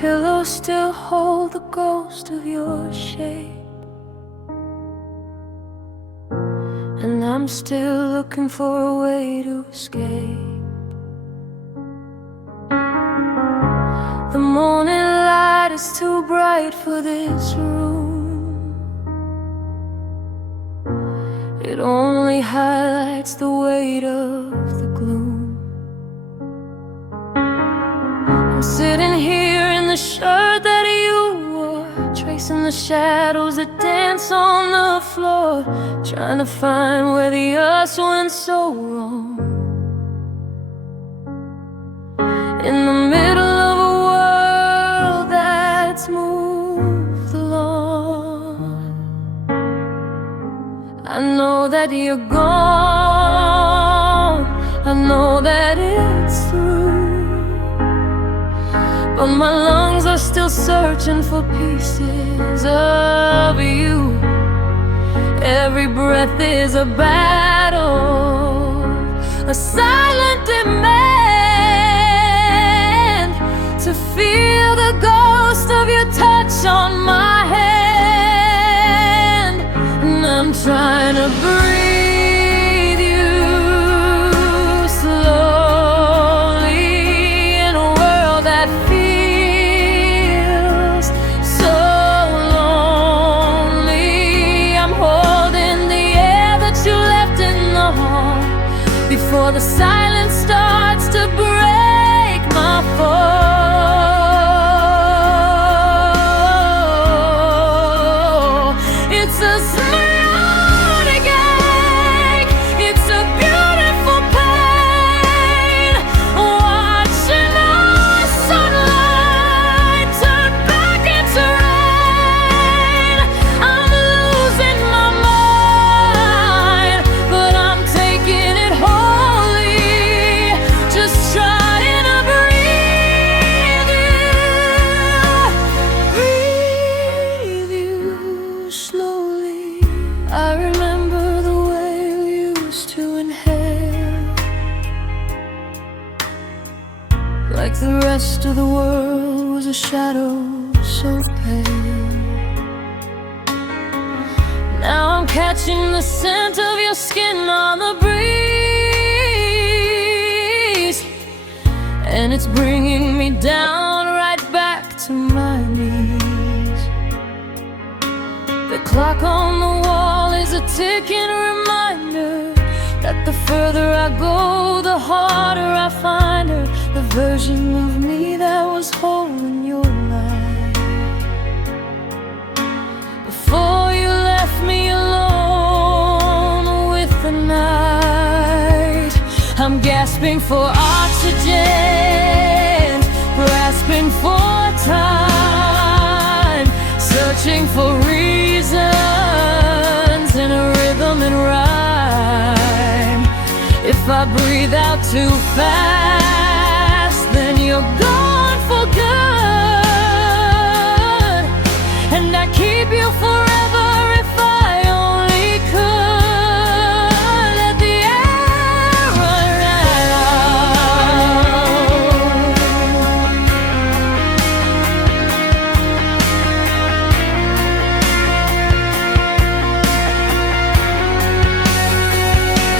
Pillows still hold the ghost of your shape, and I'm still looking for a way to escape. The morning light is too bright for this room. It only highlights the weight of the gloom. I'm sitting here in the shirt that you wore, tracing the shadows that dance on the floor, trying to find where the us went so wrong. In the middle of a world that's moved along, I know that you're gone, I know that it's through, but my lungs are still searching for pieces of you. Every breath is a battle, a silent demand to feel the ghost of your touch on my hand. And I'm trying to breathe you slowly in a world that feels so lonely. I'm holding the air that you left in the hall before the silence starts to break my fall. It's a smart ache, it's a beautiful pain, watching our sunlight turn back into rain. I'm losing my mind, but I'm taking it wholly, just trying to breathe you slowly. I remember the way we used to inhale, like the rest of the world was a shadow so pale. Now I'm catching the scent of your skin on the breeze, and it's bringing me down right back to my knees. The clock on the wall is a ticking reminder that the further I go, the harder I find her, the version of me that was whole in your life. Before you left me alone with the night, I'm gasping for oxygen, grasping for time, searching for reasons in a rhythm and rhyme. If I breathe out too fast, then you're gone for good, and I keep you forever if I only could. Let the air run out.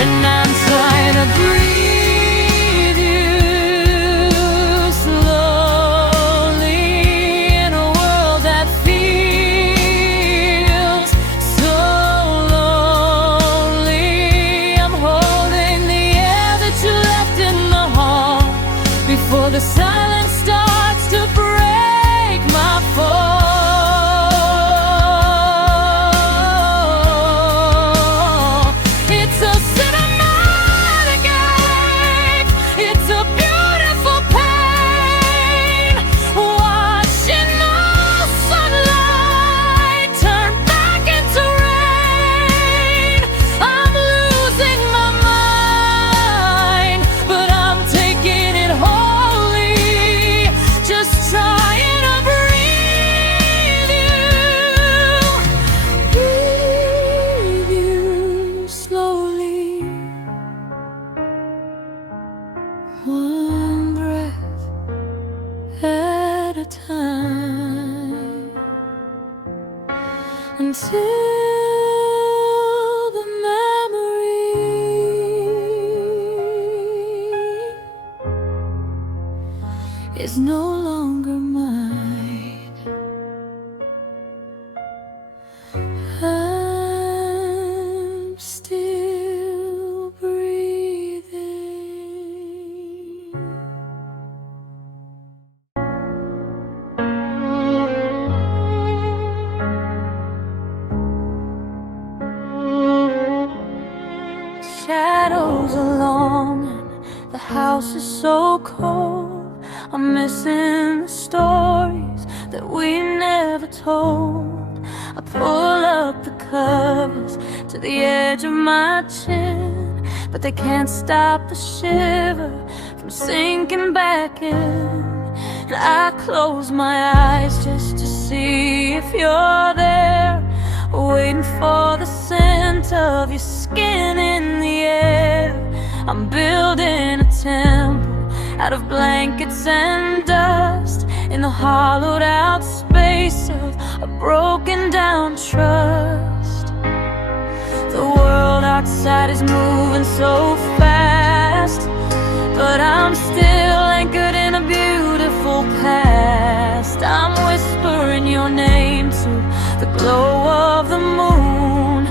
And I'm trying to breathe you a time, until the memory is no longer mine. I'm still breathing. Shadows are long and the house is so cold. I'm missing the stories that we never told. I pull up the covers to the edge of my chin, but they can't stop the shiver from sinking back in. And I close my eyes just to see if you're there, waiting for the scent of your skin in the air. I'm building a temple out of blankets and dust, in the hollowed out space of a broken down trust. The world outside is moving so fast, but I'm still anchored in a beautiful past. I'm whispering your name to the glow of the moon,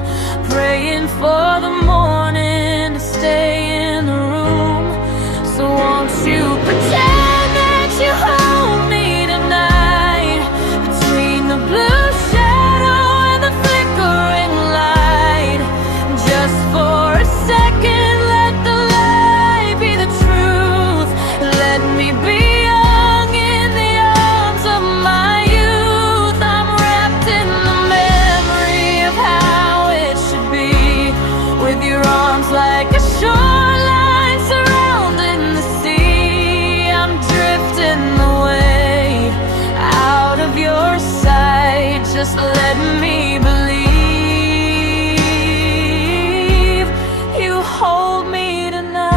praying for the morning to stay in the room. So won't you pretend that you hold me tonight, between the blue shadow and the flickering light. Just for a second, let the light be the truth. Let me be young in the arms of my youth. I'm wrapped in the memory of how it should be, with your arms like a shoreline surrounding the sea. I'm drifting away out of your sight. Just let me believe you hold me tonight.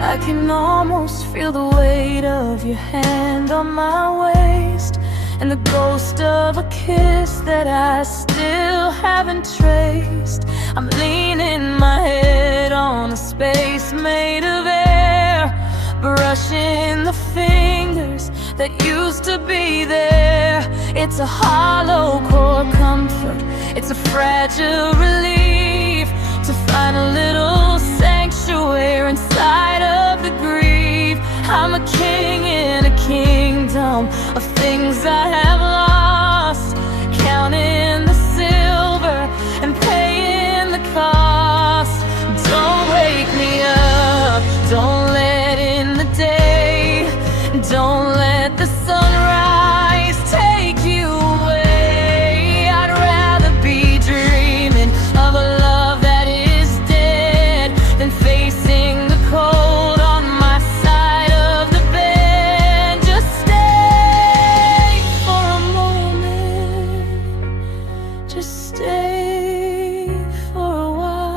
I can almost feel the weight of your hand on my waist, and the ghost of a kiss that I still haven't traced. I'm leaning my head on a space made of air, brushing the fingers that used to be there. It's a hollow core comfort, it's a fragile relief to find a little sanctuary inside of the grief. I'm a king in a kingdom of things I have lost, counting the silver and paying the cost. Don't wake me up, don't let in the day, don't let the sunrise take you away. I'd rather be dreaming of a love that is dead than facing the cold on my side of the bed. Just stay for a moment, just stay for a while.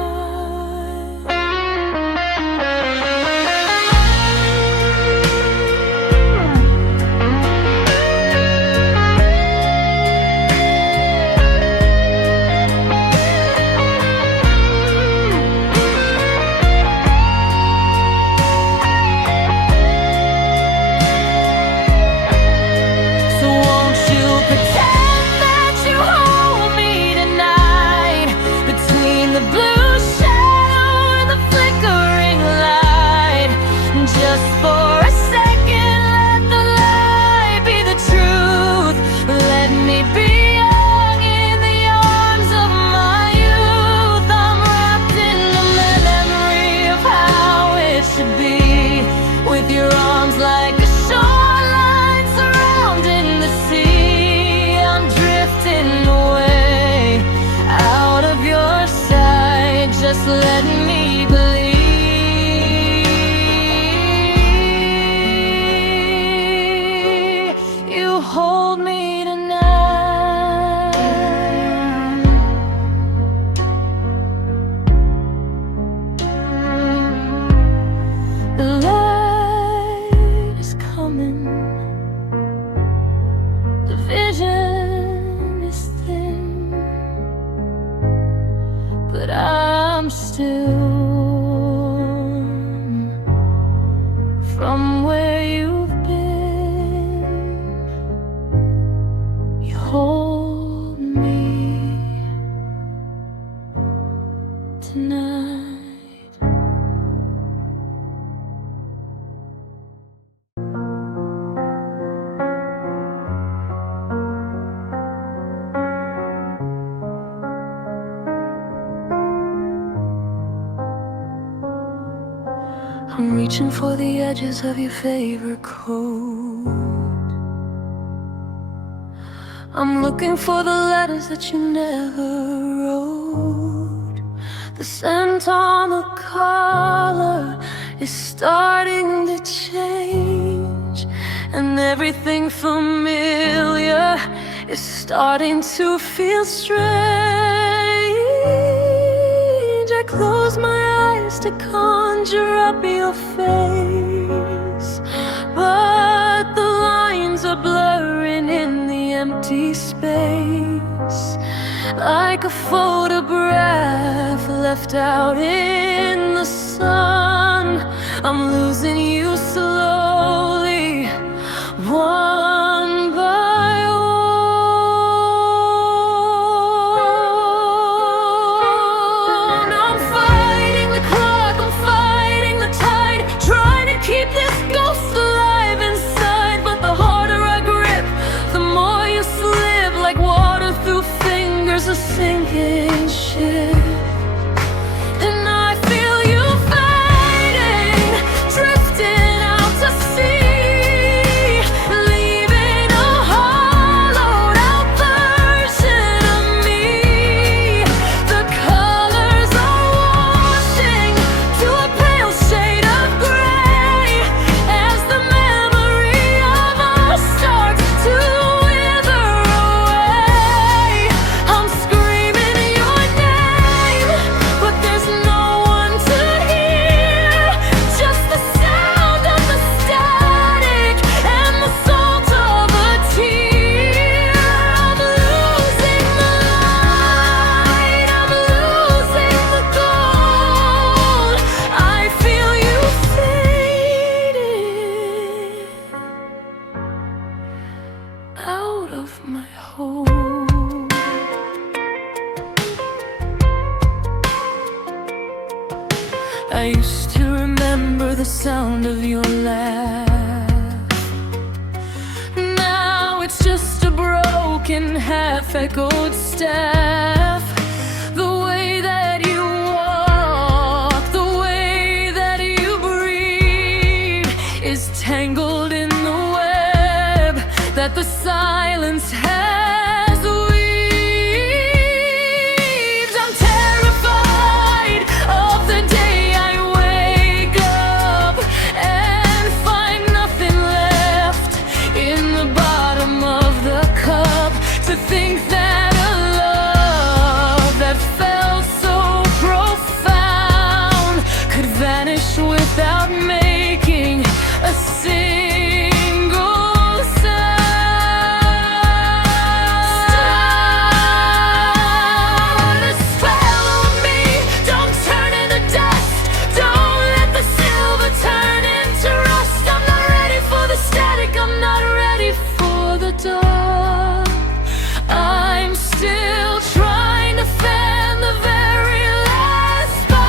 So won't you pretend that you hold me tonight, between the blue shadow and the flickering light. Just for a second, let the light be the truth. Let me be young in the arms of my youth. I'm wrapped in the memory of how it should be, with your arms like a shoreline surrounding the sea. I'm drifting away out of your sight. Just let me believe you hold me tonight. still from where you've been. You hold me tonight. I'm reaching for the edges of your favorite coat. I'm looking for the letters that you never wrote. The scent on the collar is starting to change, and everything familiar is starting to feel strange. I close my eyes to conjure up your face, but the lines are blurring in the empty space, like a photograph left out in the sun. I'm losing you slowly, one by one. I'm fighting the clock, I'm fighting the tide, trying to keep this ghost alive inside. But the harder I grip, the more you slip, like water through fingers, a sinking ship. And I feel you fading, drifting out to sea, leaving a hollowed out version of me. The colors are washing to a pale shade of gray, as the memory of us starts to wither away. I'm screaming your name, but there's no one to hear, just the sound of the static and the salt of a tear. I'm losing the light, I'm losing the gold. I feel you fading out of my hold. I used to remember the sound of your laugh. Now it's just a broken, half-echoed staff. The way that you walk, the way that you breathe, is tangled in the web that the silence has weaved. I'm terrified of the day I wake up and find nothing left in the bottom of the cup. To think that a love that felt so profound could vanish without making a single sound. A spell on me, don't turn into dust, don't let the silver turn into rust. I'm not ready for the static, I'm not ready for the dark. I'm still trying to fan the very last spark.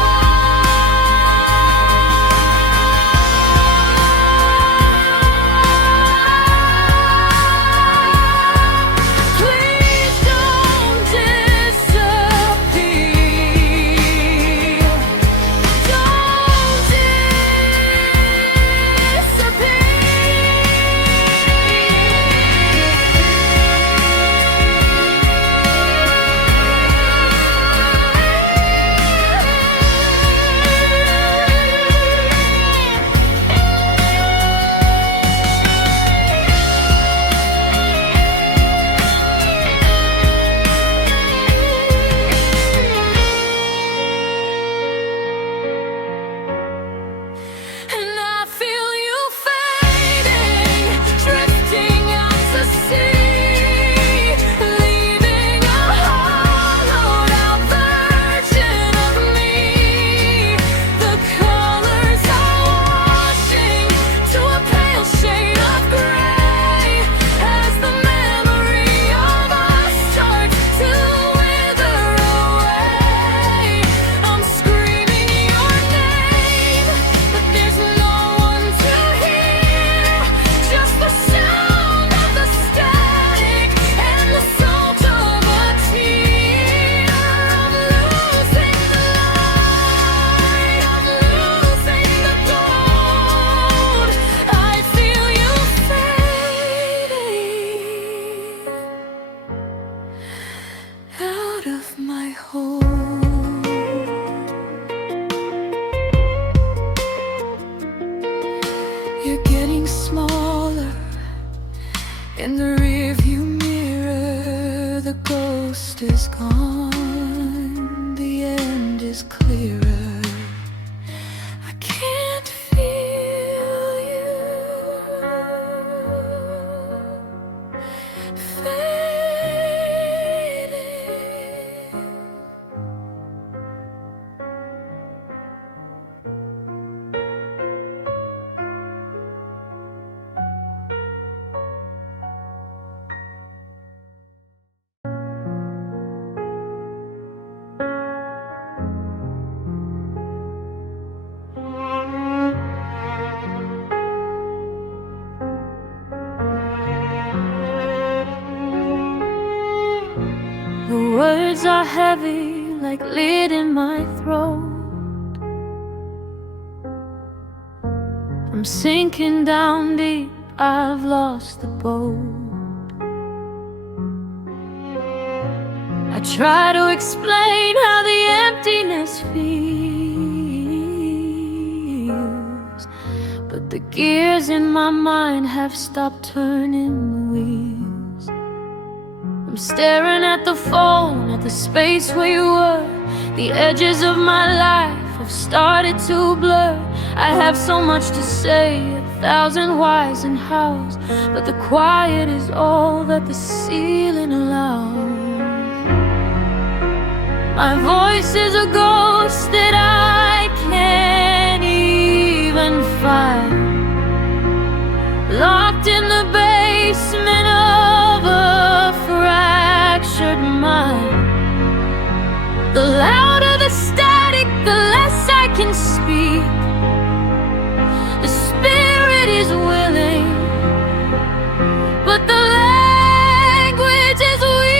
are heavy like lead in my throat. I'm sinking down deep, I've lost the boat. I try to explain how the emptiness feels, but the gears in my mind have stopped turning the wheels. I'm staring at the phone, at the space where you were. The edges of my life have started to blur. I have so much to say, 1,000 whys and hows, but the quiet is all that the ceiling allows. My voice is a ghost that I can't even find, locked in the basement of a fractured mind. The louder the static, the less I can speak. The spirit is willing, but the language is weak.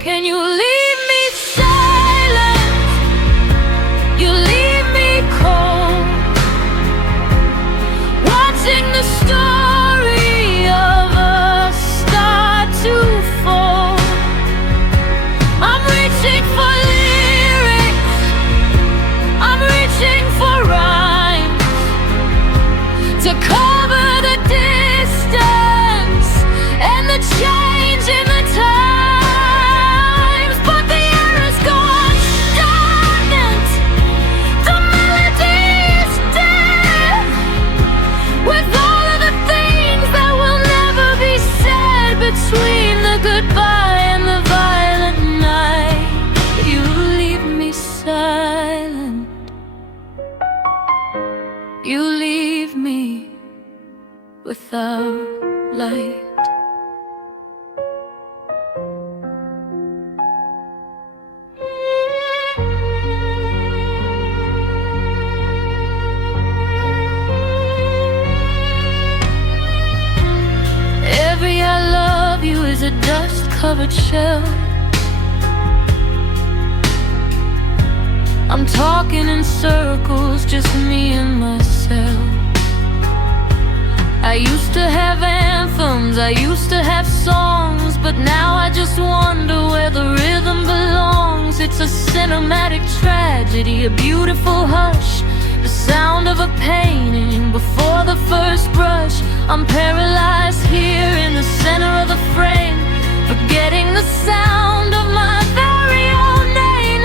Can you leave me silent? You leave me cold, watching the story of us start to fall. I'm reaching for lyrics, I'm reaching for rhymes to cover the distance and the change in the times. But the air has gone stagnant, the melody is dead, with all of the things that will never be said between the goodbye and the violent night. You leave me silent, you leave me without light. Every I love you is a dust-covered shell. I'm talking in circles, just me and myself. I used to have anthems, I used to have songs, but now I just wonder where the rhythm belongs. It's a cinematic tragedy, a beautiful hush, the sound of a painting before the first brush. I'm paralyzed here in the center of the frame, forgetting the sound of my very own name.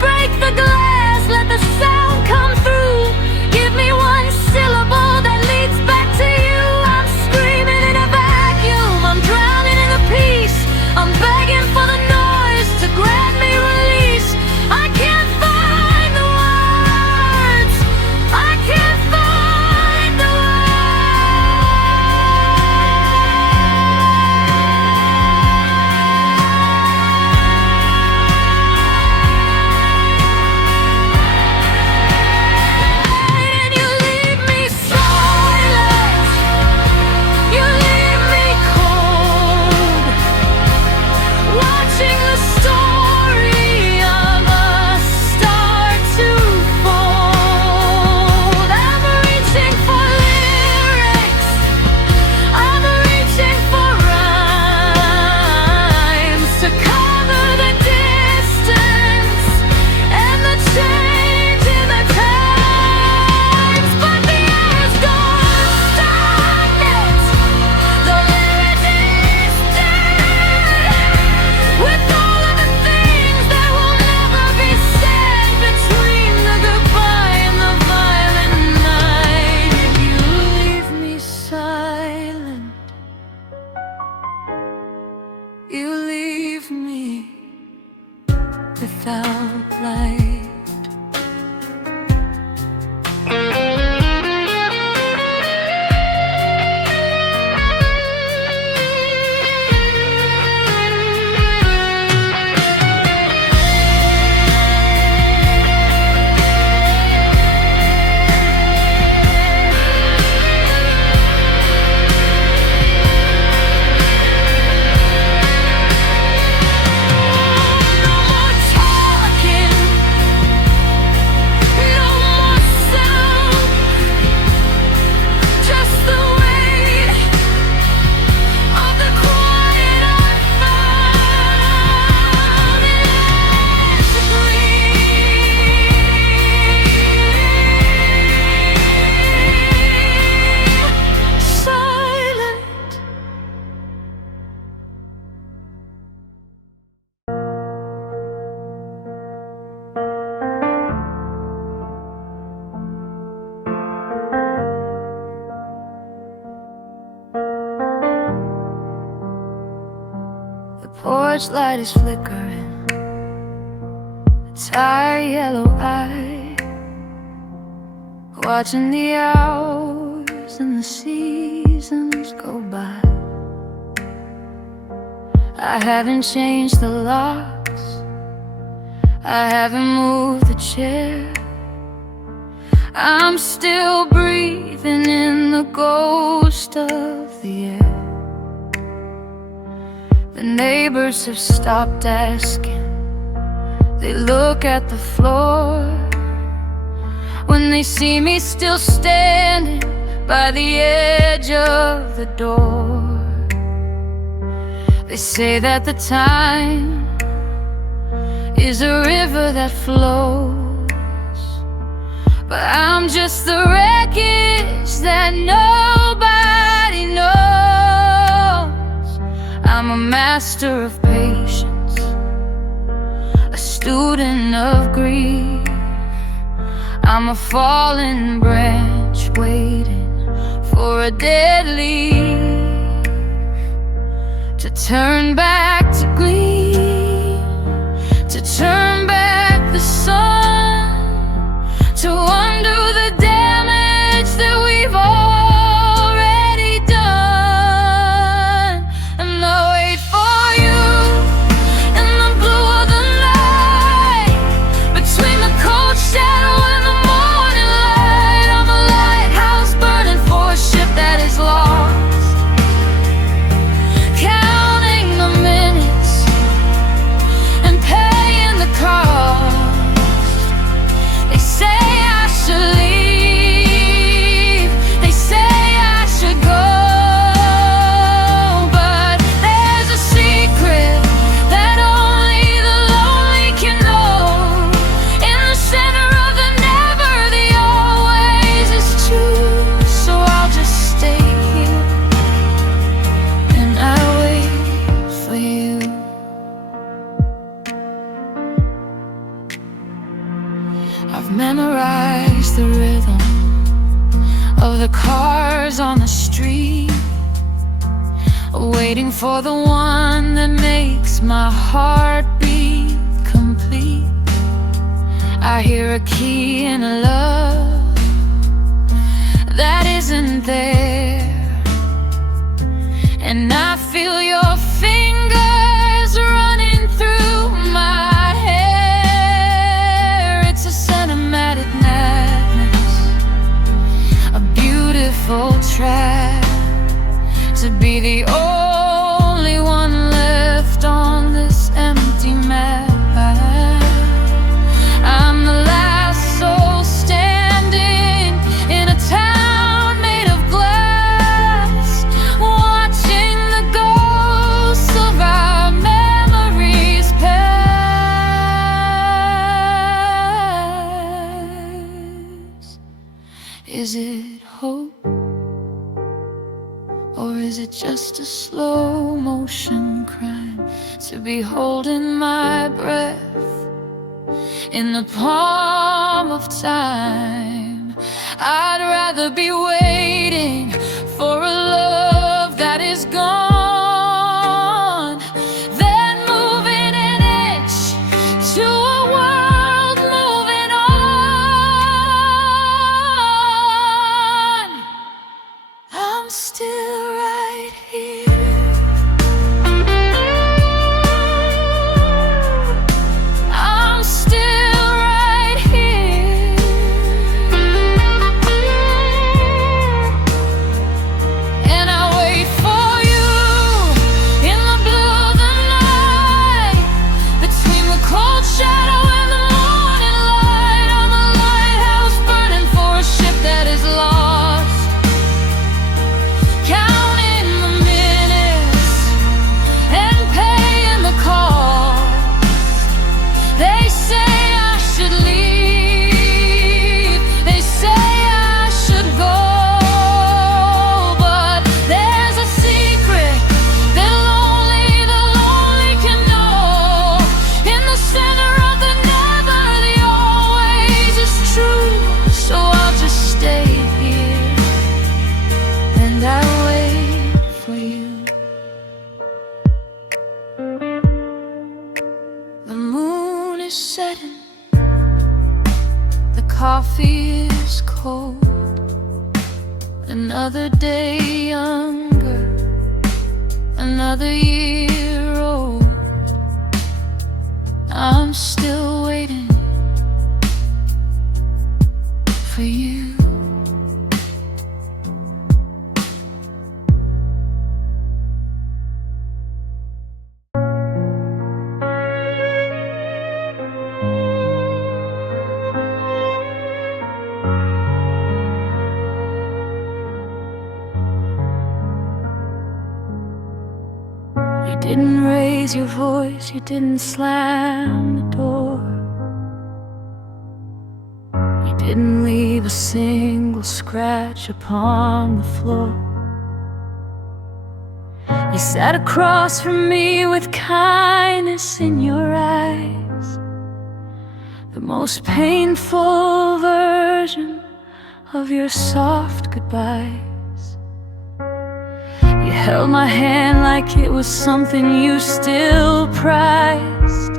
Break the glass, let the sound come through. Give me one syllable that leads back to you. I'm screaming in a vacuum, I'm drowning in the peace. I'm begging for the noise to grant me release. I can't find the words, I can't find the words. torchlight is flickering, a tired yellow eye, watching the hours and the seasons go by. I haven't changed the locks, I haven't moved the chair. I'm still breathing in the ghost of the air. The neighbors have stopped asking, they look at the floor when they see me still standing by the edge of the door. They say that the time is a river that flows, but I'm just the wreckage that nobody knows. I'm a master of patience, a student of grief. I'm a fallen branch waiting for a dead leaf to turn back to green, to turn back the sun, to undo the damage that we've already done. And I'll wait for you in the blue of the night, between the cold shadow and the morning light. I'm a lighthouse burning for a ship that is lost, counting the minutes and paying the cost. They say I should leave, they say I should go, but there's a secret that only the lonely can know. In the center of the never, the always is true. So I'll just stay here and I wait for you. I've memorized the rhythm of the cars on the street, waiting for the one that makes my heart beat complete. I hear a key in a love that isn't there, and I feel your fingers running through my hair. It's a cinematic madness, a beautiful trap, to be the only one left on this empty map. I'm the last soul standing in a town made of glass, watching the ghosts of our memories pass. Is it hope, or is it just a slow motion crime to be holding my breath in the palm of time? I'd rather be waiting for a love that is gone than moving an inch to a world moving on. I'm still right here, I'm still right here. coffee is cold. Another day younger, another year old. I'm still waiting for you. You didn't raise your voice, you didn't slam the door. You didn't leave a single scratch upon the floor. You sat across from me with kindness in your eyes, the most painful version of your soft goodbyes. You held my hand like it was something you still prized,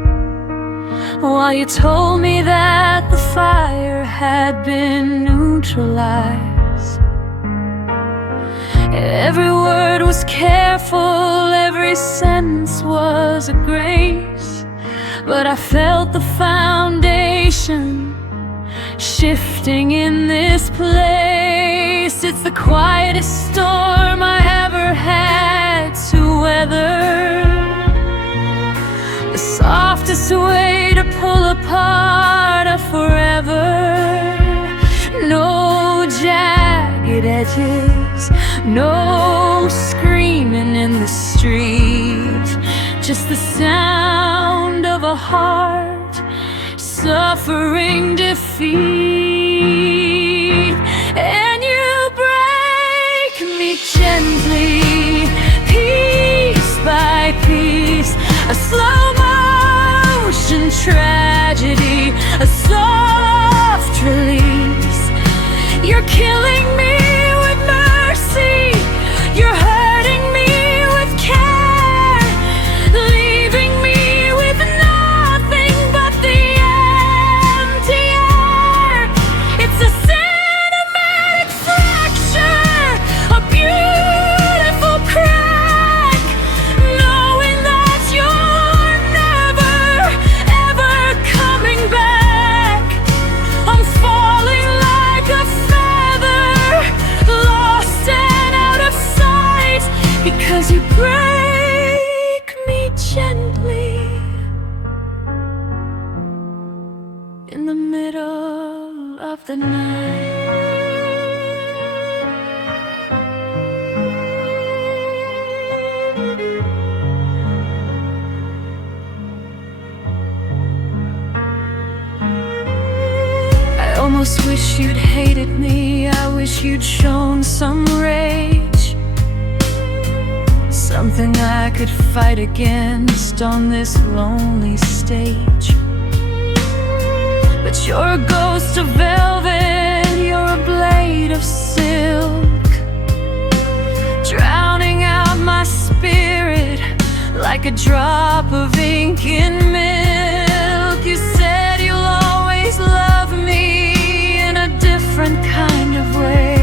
while you told me that the fire had been neutralized. Every word was careful, every sentence was a grace, but I felt the foundation shifting in this place. It's the quietest storm I ever had to weather, the softest way to pull apart a forever. No jagged edges, no screaming in the street, just the sound of a heart suffering defeat. And you break me gently, piece by piece, a slow motion tragedy, a soft release. You're killing me with mercy, you're hurting me with care, leaving me with nothing but the empty air. It's a cinematic fracture, a beautiful crack, knowing that you're never, ever coming back. I'm falling like a feather, lost and out of sight, because you break me gently in the middle of the night. I almost wish you'd hated me, I wish you'd shown some rage, something I could fight against on this lonely stage. But you're a ghost of velvet, you're a blade of silk, drowning out my spirit like a drop of ink in milk. You said you'll always love me in a different kind of way,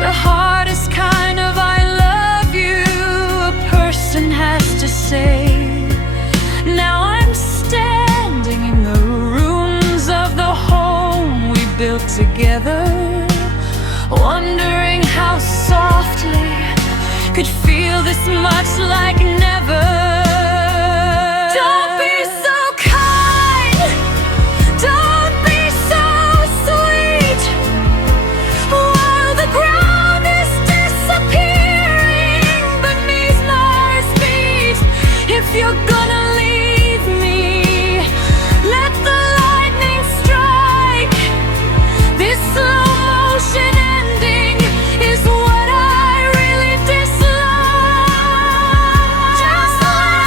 the hardest kind of I love you a person has to say. Now I'm standing in the ruins of the home we built together, wondering how softly could feel this much like never. Don't be so kind, don't be so sweet, while the ground is disappearing beneath my feet. If you're gonna leave me, let the lightning strike. This slow motion ending is what I really dislike. Just let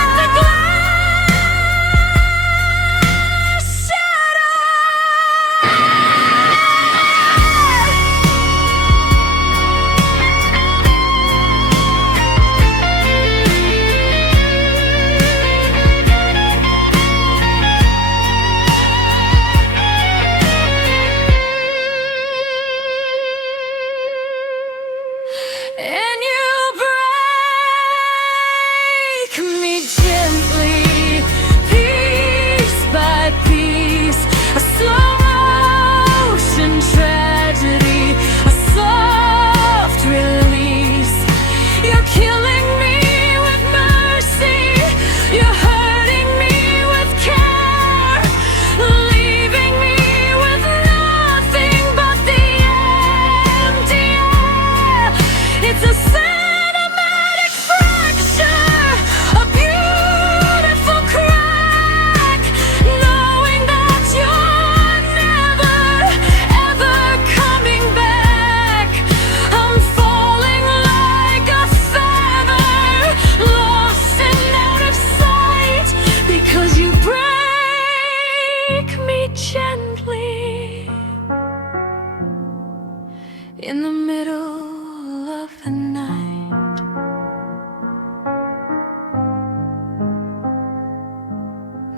in the middle of the night.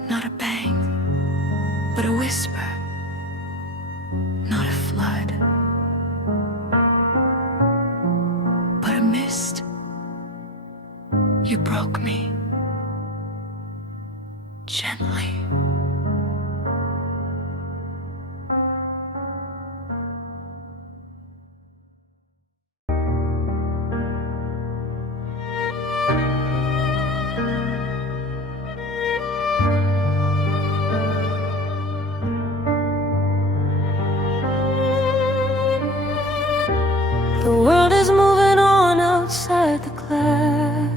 Not a bang, but a whisper. Not a flood, but a mist. You broke me gently. The world is moving on outside the glass.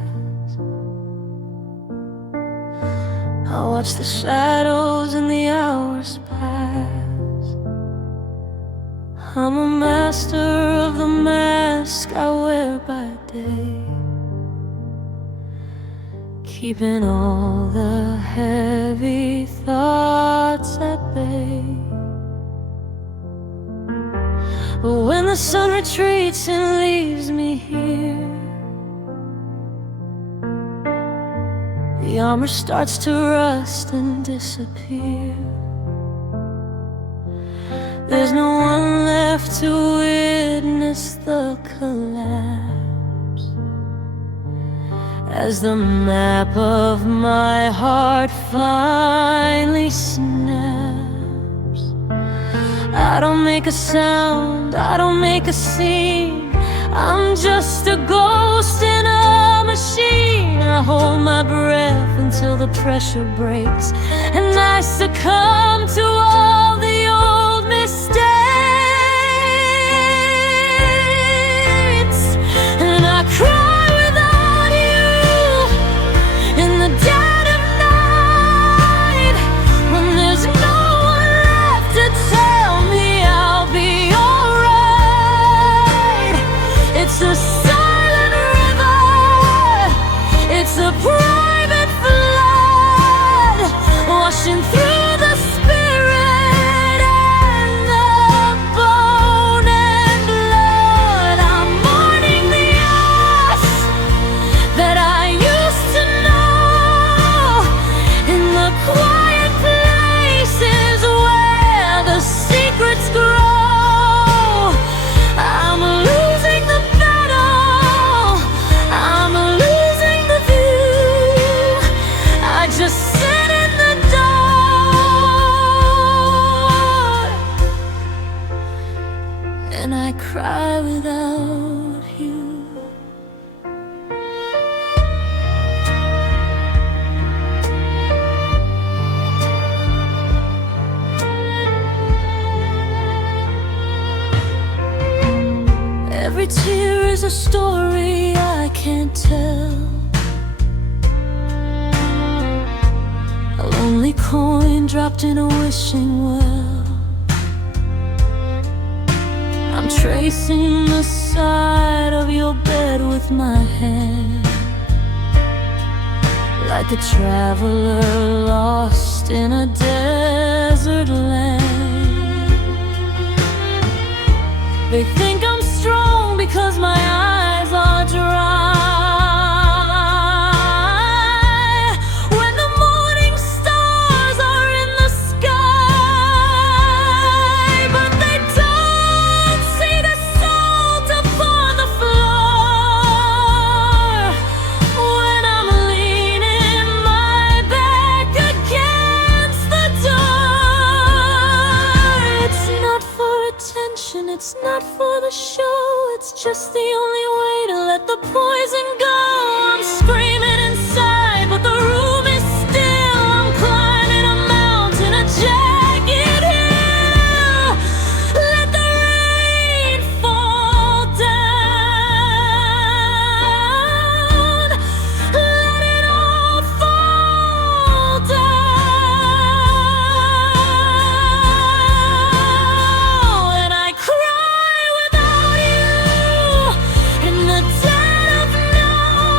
I watch the shadows and the hours pass. I'm a master of the mask I wear by day, keeping all the heavy thoughts at bay. But when the sun retreats and leaves me here, the armor starts to rust and disappear. There's no one left to witness the collapse, as the map of my heart finally snaps. I don't make a sound, I don't make a scene. I'm just a ghost in a machine. I hold my breath until the pressure breaks and I succumb to all the old mistakes. And I cry without you in the dead of night, when there's no one left to tell me I'll be alright. It's a silent river, it's a private flood, washing through the spirit and the bone and blood. I'm mourning the us that I used to know, in the quiet places where the secrets grow. I'm losing the battle, I'm losing the view. I just sit in the dark and I cry without you. Every tear is a story I can't tell, a lonely coin dropped in a wishing well. I'm tracing the side of your bed with my hand, like a traveler lost in a desert land. They think I'm strong because my eyes are dry, when the morning stars are in the sky. But they don't see the salt upon the floor, when I'm leaning my back against the door. It's not for attention, it's not for the show, it's just the only way to let the poison go. I'm screaming inside, but the room is still. I'm climbing a mountain, a jagged hill. Let the rain fall down, let it all fall down. And I cry without you in the dead of night.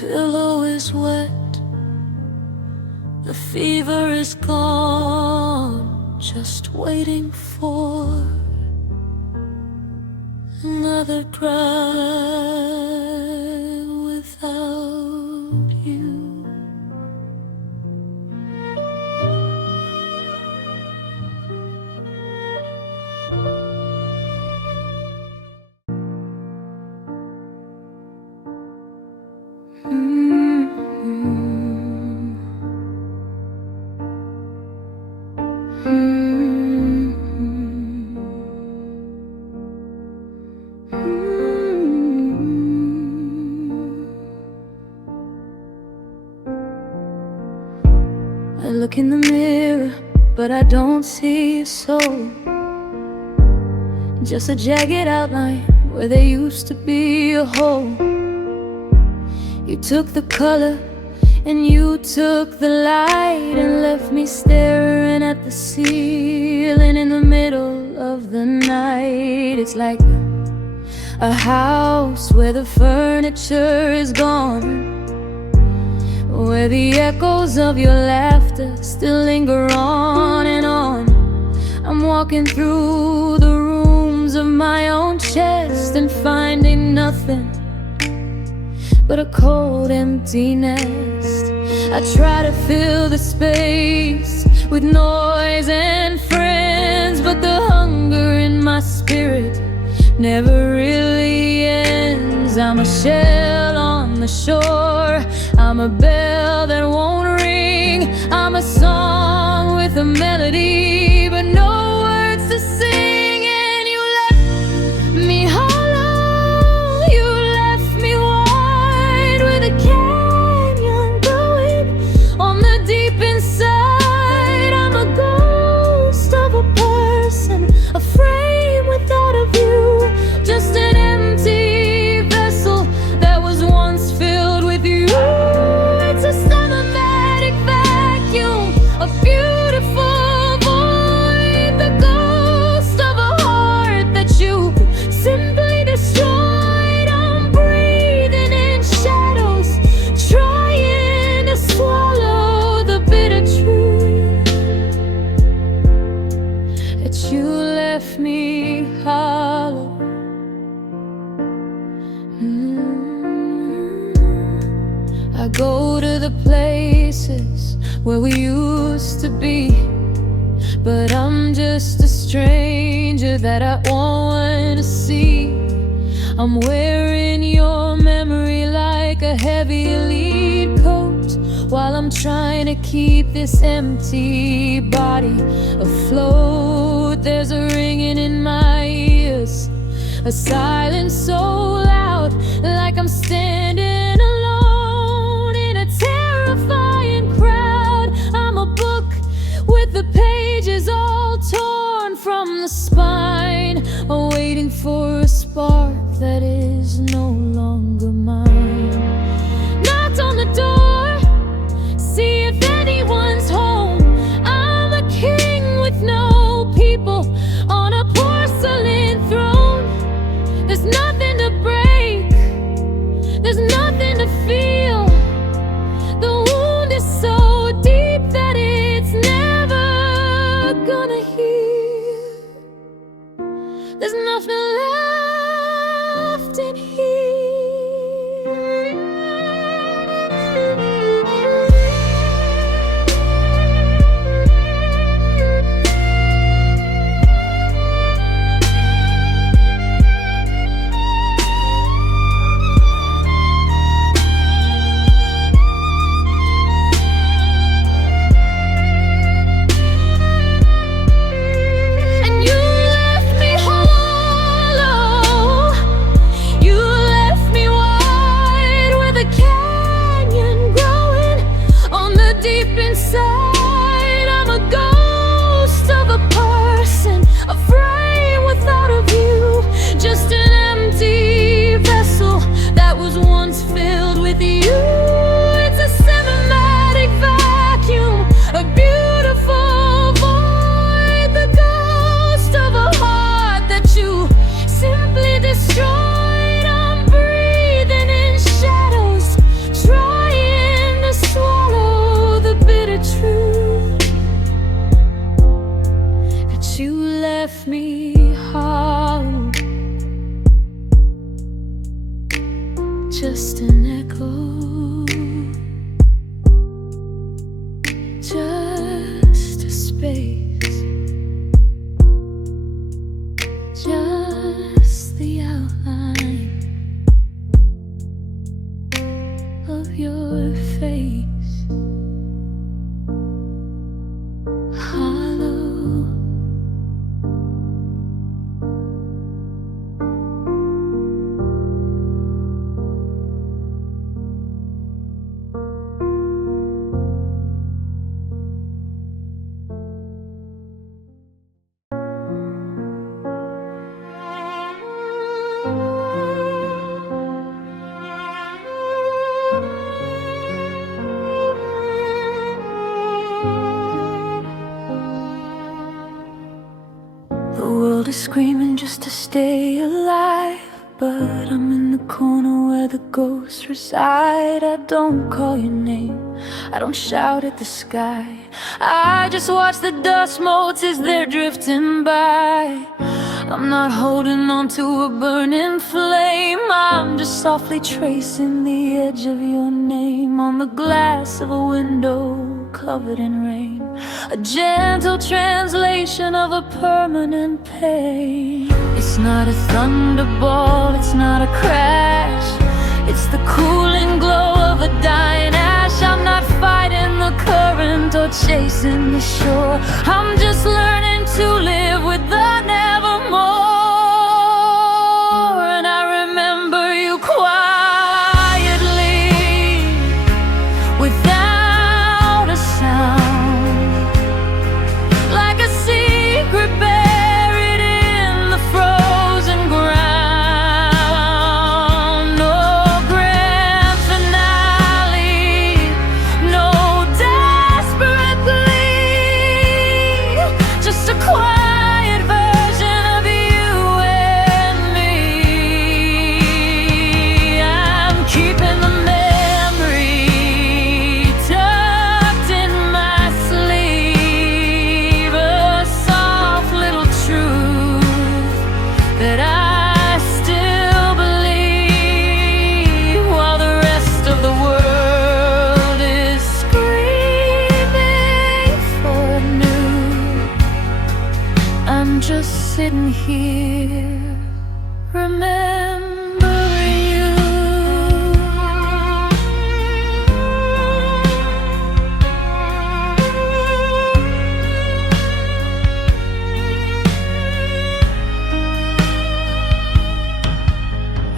pillow is wet, the fever is gone, just waiting for another cry without you. I look in the mirror, but I don't see a soul. Just a jagged outline where there used to be a hole. You took the color and you took the light and left me staring at the ceiling in the middle of the night. It's like a house where the furniture is gone, where the echoes of your laughter still linger on and on. I'm walking through the rooms of my own chest and finding nothing but a cold, empty nest. I try to fill the space with noise and friends, but the hunger in my spirit never really ends. I'm a shell on the shore, I'm a bell that won't ring, I'm a song with a melody but no words to sing. And you left me hollow, you left me wide with a canyon growing on the deep inside. I'm a ghost of a person, a frame without a view, just an empty vessel that was once filled with you. It's a cinematic vacuum, a beautiful void, the ghost of a heart that you simply destroyed. I'm breathing in shadows, trying to swallow the bitter truth that you left me hollow. I go to the places where we used to be, but I'm just a stranger that I want to see. I'm wearing your memory like a heavy lead coat, while I'm trying to keep this empty body afloat. There's a ringing in my ears, a silence so loud, like I'm standing alone in a terrifying crowd. I'm a book with the pages all torn from the spine, waiting for a spark that is no longer mine. Knocked on the door, see if anyone's home. I'm a king with no people on a porcelain throne. There's nothing to break, there's nothing to feel. The wound is so deep that it's never gonna heal. There's nothing left in here. And you left me hollow, you just an echo, just a space, just the outline of your face. Hollow, the world is screaming just to stay alive, but I'm in the corner where the ghosts reside. I don't call your name, I don't shout at the sky, I just watch the dust motes as they're drifting by. I'm not holding on to a burning flame, I'm just softly tracing the edge of your name on the glass of a window covered in rain, a gentle translation of a permanent pain. It's not a thunderbolt, it's not a crash, it's the cooling glow of a dying ash. I'm not fighting the current or chasing the shore, I'm just learning to live with the nevermore. And I remember you quietly, without a sound, like a secret buried in the frozen ground. No grand finale, no desperate plea, just a quiet version of you and me. I'm keeping the memory tucked in my sleeve, a soft little truth that I still believe, while the rest of the world is screaming for new. I'm just sitting here remembering you.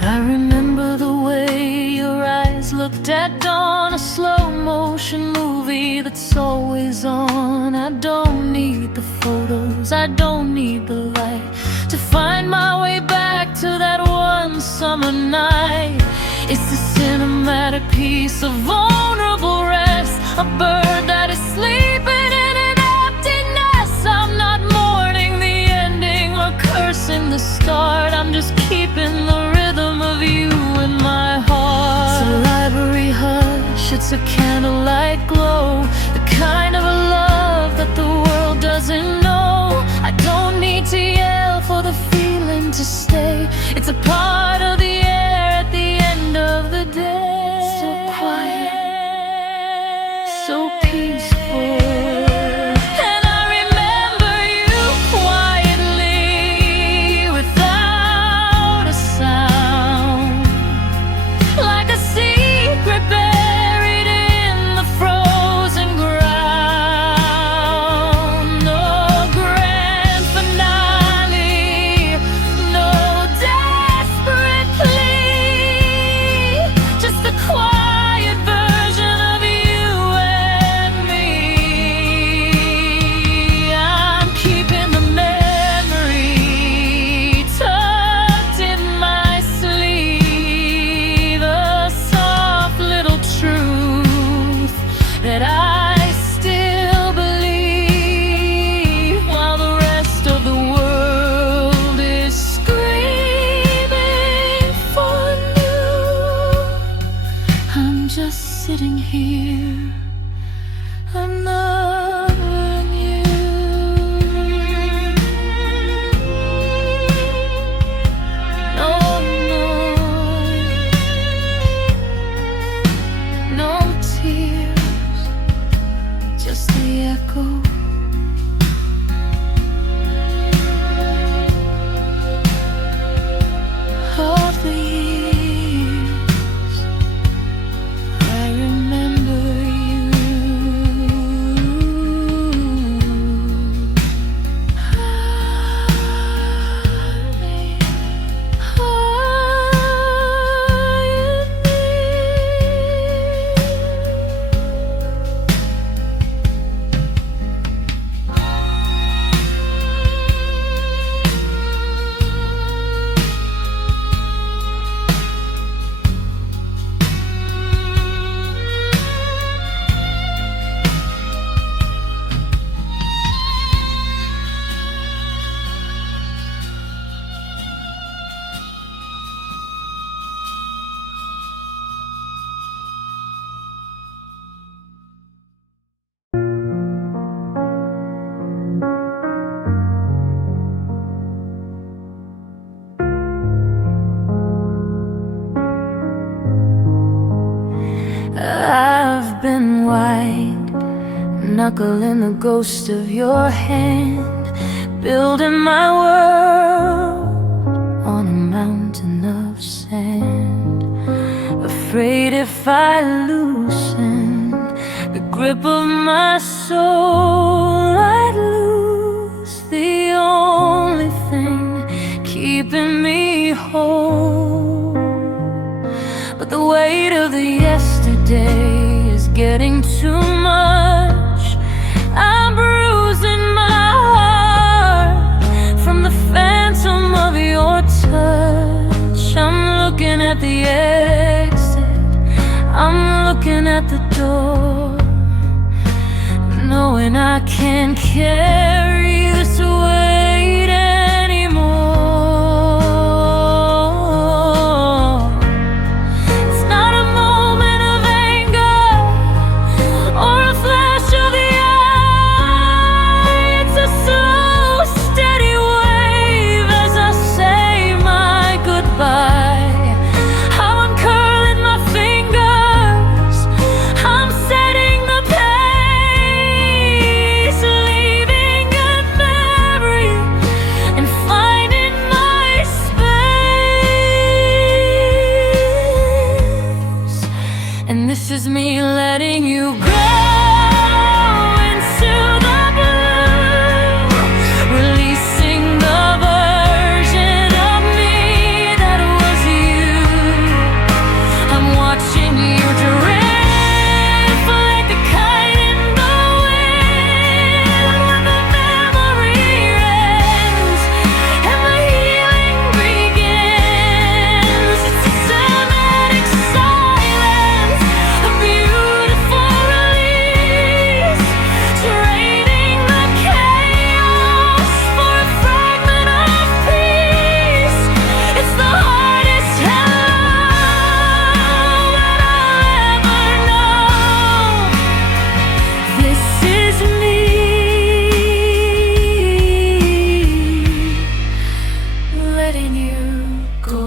I remember the way your eyes looked at dawn, a slow motion movie that's always on. I don't need the photos, I don't need the light to find my way back to that one summer night. It's a cinematic piece of vulnerable rest, a bird that is sleeping in an empty nest. I'm not mourning the ending or cursing the start, I'm just keeping the rhythm of you in my heart. It's a library hush, it's a candlelight glow, the kind of a love that the world doesn't know. I don't need to yell for the feeling to stay, it's a part of the air at the end of the day. So quiet, so peaceful. And I remember you quietly, without a sound, like a secret buried in the frozen ground. No grand finale, no desperate plea, just the quiet version of you and me. I'm keeping the memory tucked in my sleeve, a soft little truth that I still believe, while the rest of the world is screaming for new. I'm just sitting here, another you. No, no, knuckle in the ghost of your hand, building my world on a mountain of sand. Afraid if I loosen the grip of my soul, I'd lose the only thing keeping me whole. But the weight of the yesterday is getting too much. I'm bruising my heart from the phantom of your touch. I'm looking at the exit, I'm looking at the door, knowing I can't carry this weight anymore. It's not a moment of anger or a flash of the eye. It's a slow, steady wave as I say my goodbye. How I'm curling my fingers, I'm setting the pace, leaving good memory and finding my space. And this is me letting you go into the blue, releasing the version of me that was you. I'm watching you drift like a kite in the wind. When the memory ends and the healing begins, it's a cinematic silence, a beautiful release, trading the chaos for a fragment of peace. It's the hardest hello that I'll ever know. This is me letting you go.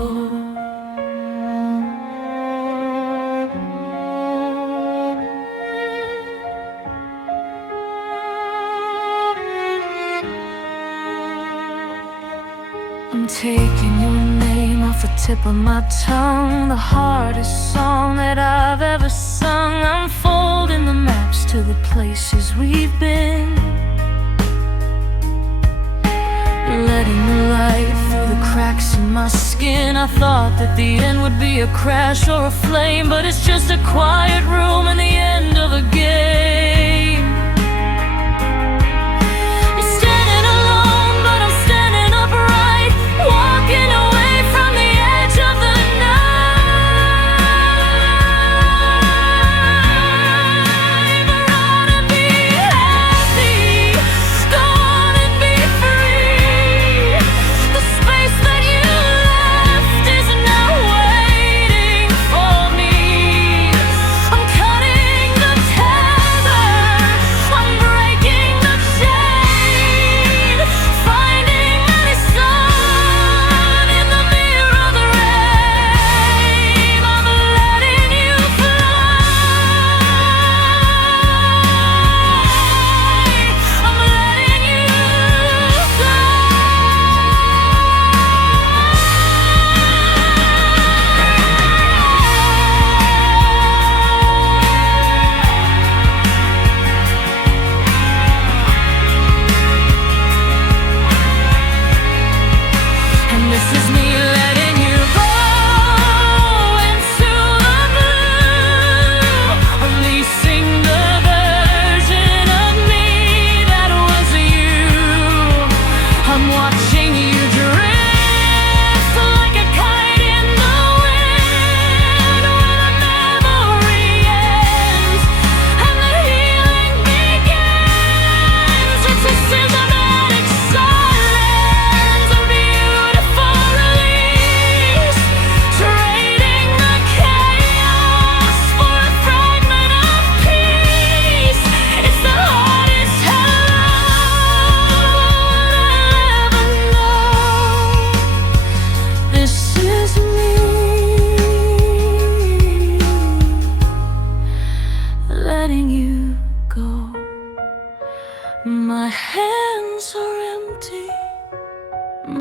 I'm taking your name off the tip of my tongue, the hardest song that I've ever sung. I'm folding the maps to the places we've been, letting the light through the cracks in my skin. I thought that the end would be a crash or a flame, but it's just a quiet room and the end of a game. I'm standing alone, but I'm standing upright, walking away from the edge of the night. But I wanna be happy, go on and be free. The space that you left is now waiting for me. I'm cutting the tether,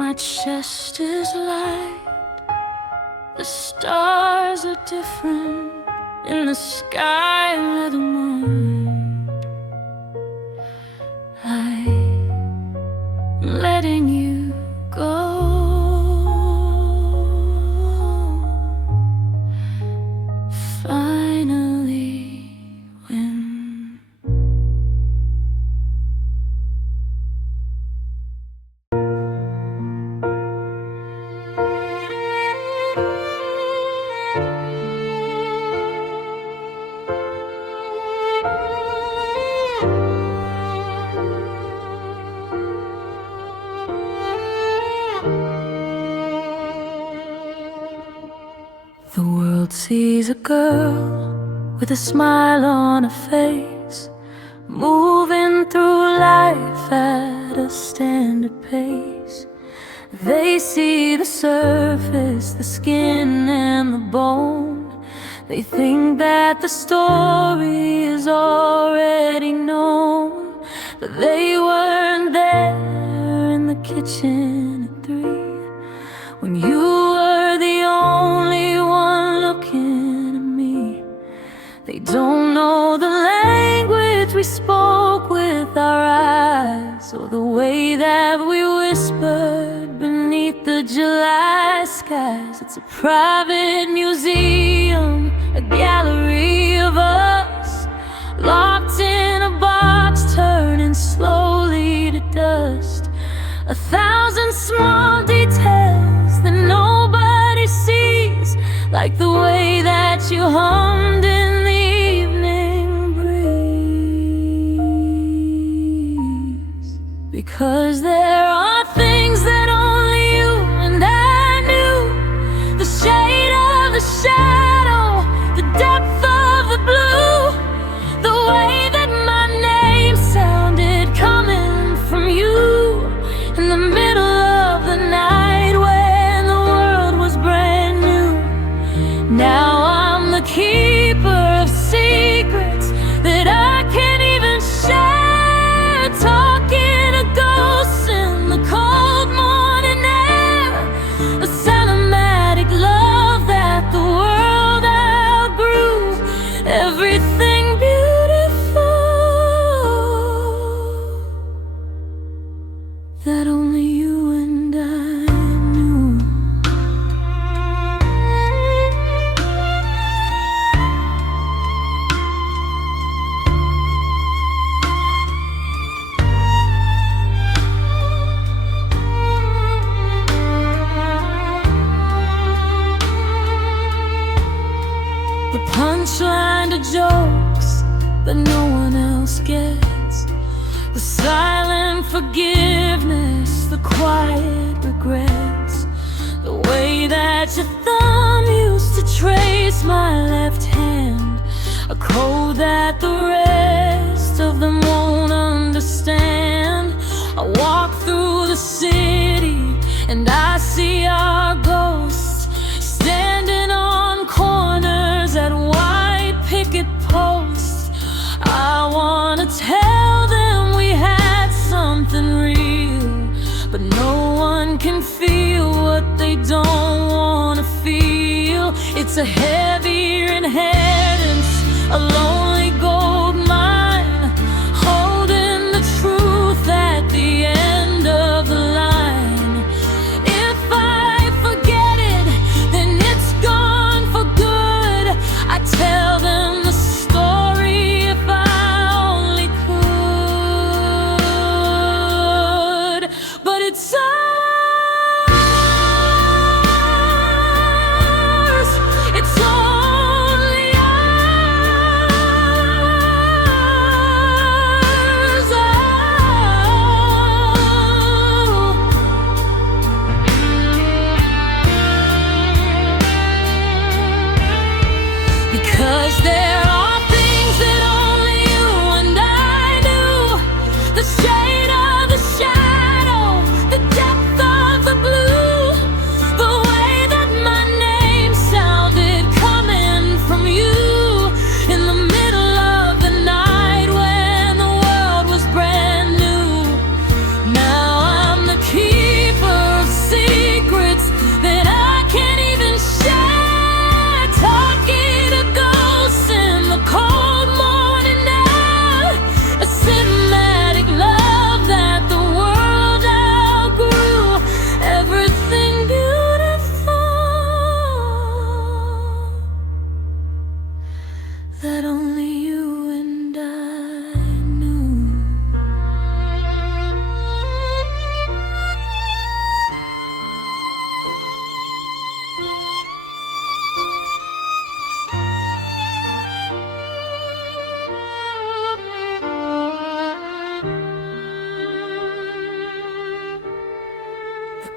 My chest is light. The stars are different in the sky where the moon. I'm letting you go. Finally win. The world sees a girl with a smile on her face, moving through life at a standard pace. They see the surface, the skin and the bone. They think that the story is already known, but they weren't there in the kitchen at 3 when you were the only one looking at me. They don't know the language we spoke with our eyes, or the way that we whispered beneath the July skies. It's a private museum, a gallery of us, locked in a box, turning slowly to dust. 1,000 small details that nobody sees, like the way that you hummed in the evening breeze. Because there are things that only you and I knew, the shade of the shadow, the depth of the blue, the way that my name sounded coming from you in the middle of the night when the world was brand new. Now I'm the keeper of secrets that I can't even share, talking to ghosts in the cold morning air, a cinematic love that the world outgrew, everything beautiful that only you and I knew. The punchline to jokes that no one else gets, the silent forgiveness, the quiet regrets, the way that your thumb used to trace my left hand, a code that the rest of them won't understand. I walk through the city and I see our ghosts standing on corners at white picket posts. I wanna tell them we had something real, but no one can feel what they don't wanna feel. It's a heavier inheritance, a lonely gold mine, holding the truth at the end of the line. If I forget it, then it's gone for good. I tell them the story if I only could, but it's ours, it's only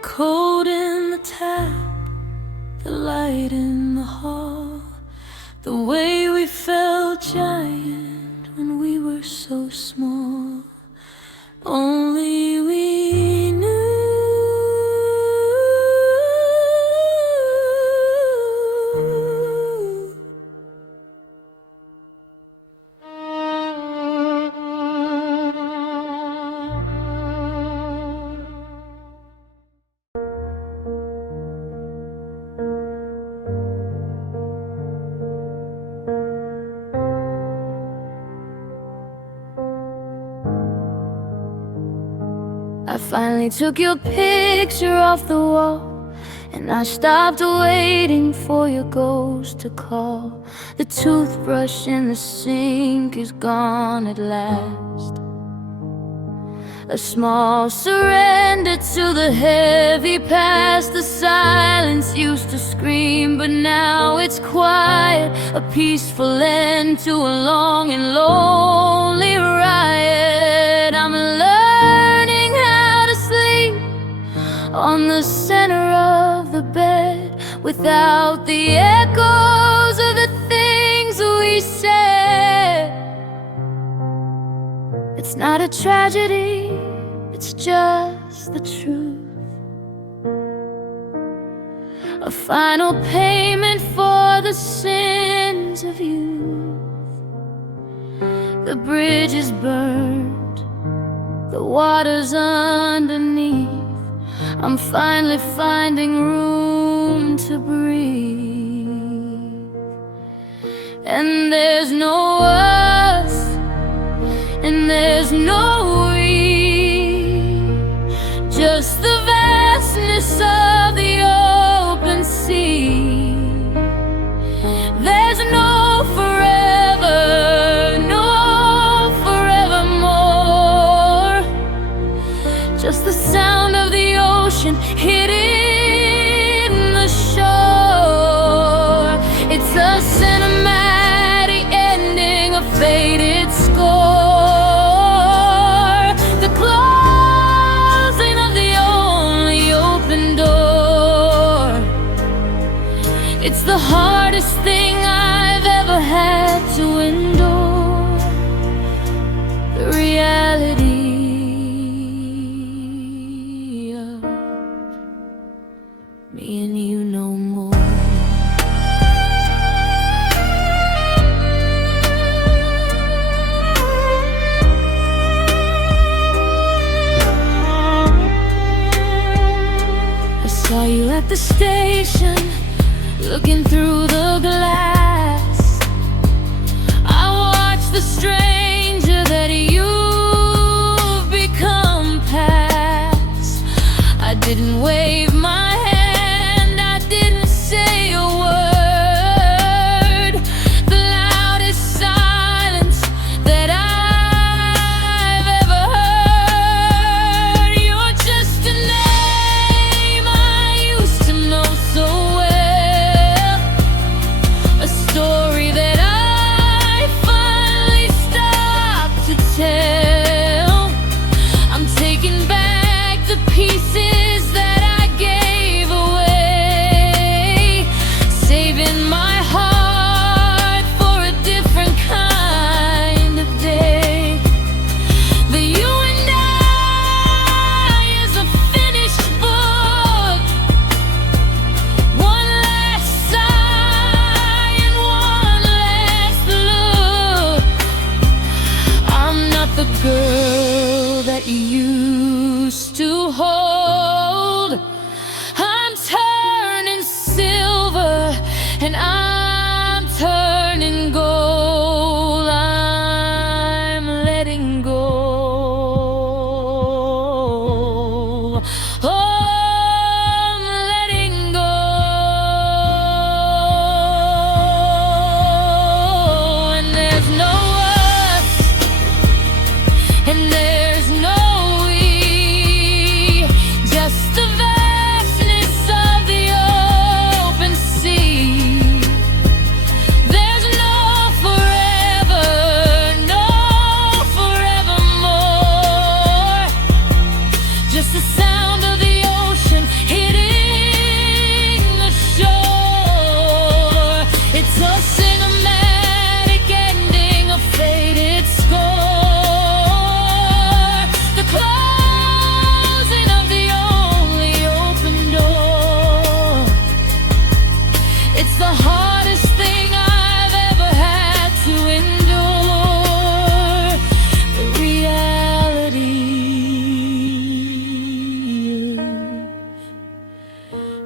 cold in the tap, the light in the hall, the way we felt giant when we were so small. Only we knew. I finally took your picture off the wall, and I stopped waiting for your ghost to call. The toothbrush in the sink is gone at last. A small surrender to the heavy past. The silence used to scream, but now it's quiet. A peaceful end to a long and lonely riot. I'm learning how to sleep on the center of the bed, without the echoes of the things we said. It's not a tragedy, it's just the truth. A final payment for the sins of youth. The bridge is burned, the water's underneath. I'm finally finding room to breathe. And there's no us, and there's no we, just the vastness of the open sea. There's no forever, no forevermore, just the sound of the ocean hitting the shore. It's a cinematic ending, a faded score, the closing of the only open door. It's the hardest thing I've ever had to endure, the reality of me and you no more. I saw you at the station, looking through the glass. I watched the stranger that you've become past. I didn't wave my hand, I didn't say a word. The loudest silence that I've ever heard. You're just a name I used to know so well, a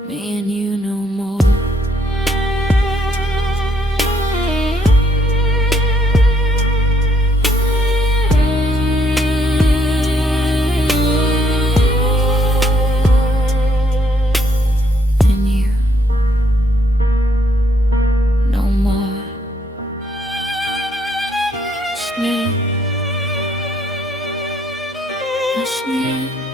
me and you no more. And you no more. Śnie, śnie.